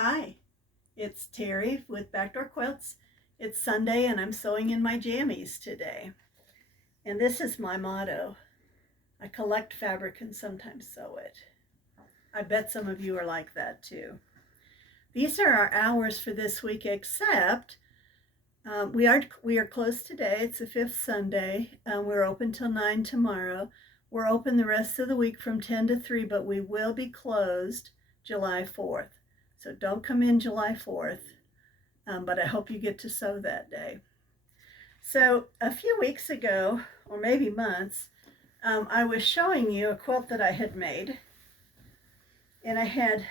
Hi, it's Terry with Backdoor Quilts. It's Sunday and I'm sewing in my jammies today. And this is my motto. I collect fabric and sometimes sew it. I bet some of you are like that too. These are our hours for this week, except we are closed today. It's the fifth Sunday. We're open till 9 tomorrow. We're open the rest of the week from 10 to 3, but we will be closed July 4th. So don't come in July 4th, but I hope you get to sew that day. So a few weeks ago, or maybe months, I was showing you a quilt that I had made, and I had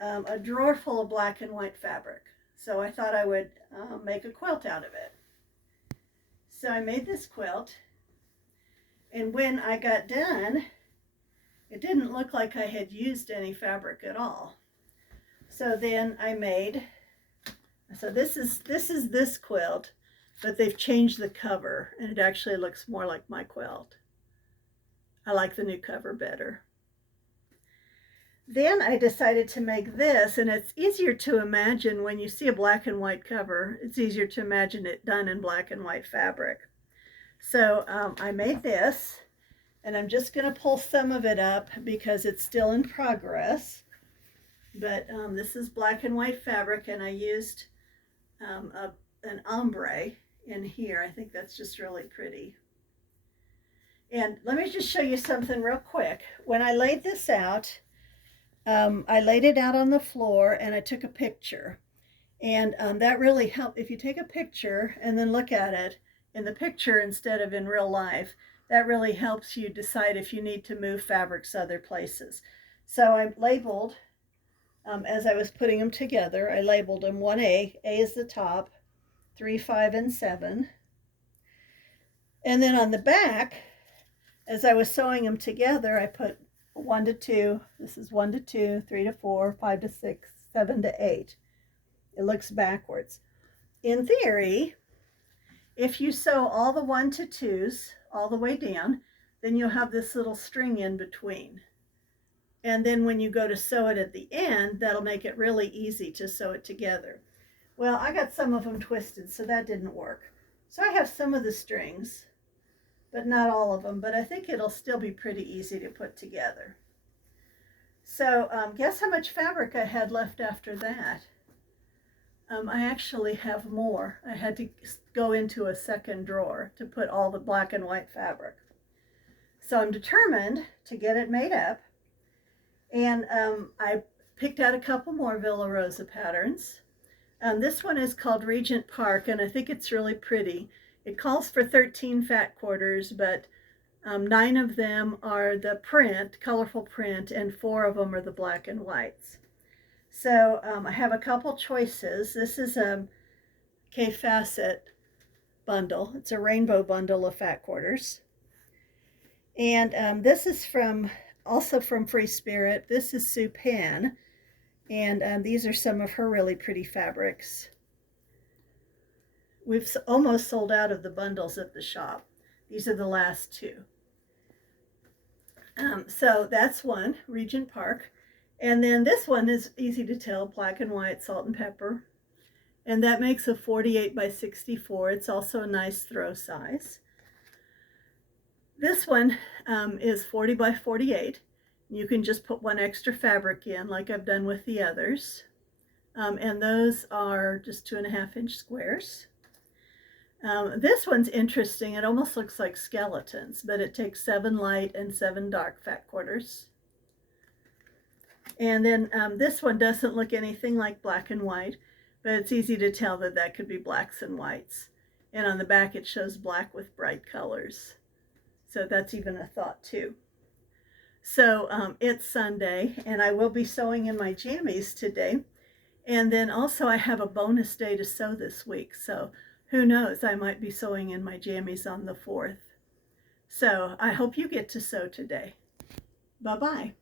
a drawer full of black and white fabric. So I thought I would make a quilt out of it. So I made this quilt, and when I got done, it didn't look like I had used any fabric at all. So then I made, so this is this quilt, but they've changed the cover and it actually looks more like my quilt. I like the new cover better. Then I decided to make this, and it's easier to imagine when you see a black and white cover, it's easier to imagine it done in black and white fabric. So I made this, and I'm just going to pull some of it up because it's still in progress. But this is black and white fabric, and I used an ombre in here. I think that's just really pretty. And let me just show you something real quick. When I laid this out, I laid it out on the floor and I took a picture. And that really helped. If you take a picture and then look at it in the picture instead of in real life, that really helps you decide if you need to move fabrics other places. So I labeled, as I was putting them together, I labeled them 1A. A is the top, 3, 5, and 7. And then on the back, as I was sewing them together, I put 1 to 2. This is 1 to 2, 3 to 4, 5 to 6, 7 to 8. It looks backwards. In theory, if you sew all the 1 to 2s all the way down, then you'll have this little string in between. And then when you go to sew it at the end, that'll make it really easy to sew it together. Well, I got some of them twisted, so that didn't work. So I have some of the strings, but not all of them, but I think it'll still be pretty easy to put together. So guess how much fabric I had left after that? I actually have more. I had to go into a second drawer to put all the black and white fabric. So I'm determined to get it made up. And I picked out a couple more Villa Rosa patterns. This one is called Regent Park, and I think it's really pretty. It calls for 13 fat quarters, but 9 of them are the print, colorful print, and 4 of them are the black and whites. So I have a couple choices. This is a K-Facet bundle. It's a rainbow bundle of fat quarters. And this is also from Free Spirit. This is Sue Pan, and these are some of her really pretty fabrics. We've almost sold out of the bundles at the shop. These are the last 2. So that's one, Regent Park. And then this one is easy to tell, black and white, salt and pepper. And that makes a 48 by 64. It's also a nice throw size. This one is 40 by 48. You can just put 1 extra fabric in like I've done with the others. And those are just 2.5-inch squares. This one's interesting. It almost looks like skeletons, but it takes 7 light and 7 dark fat quarters. And then this one doesn't look anything like black and white, but it's easy to tell that that could be blacks and whites. And on the back it shows black with bright colors. So that's even a thought too. So it's Sunday, and I will be sewing in my jammies today. And then also I have a bonus day to sew this week. So who knows, I might be sewing in my jammies on the 4th. So I hope you get to sew today. Bye-bye.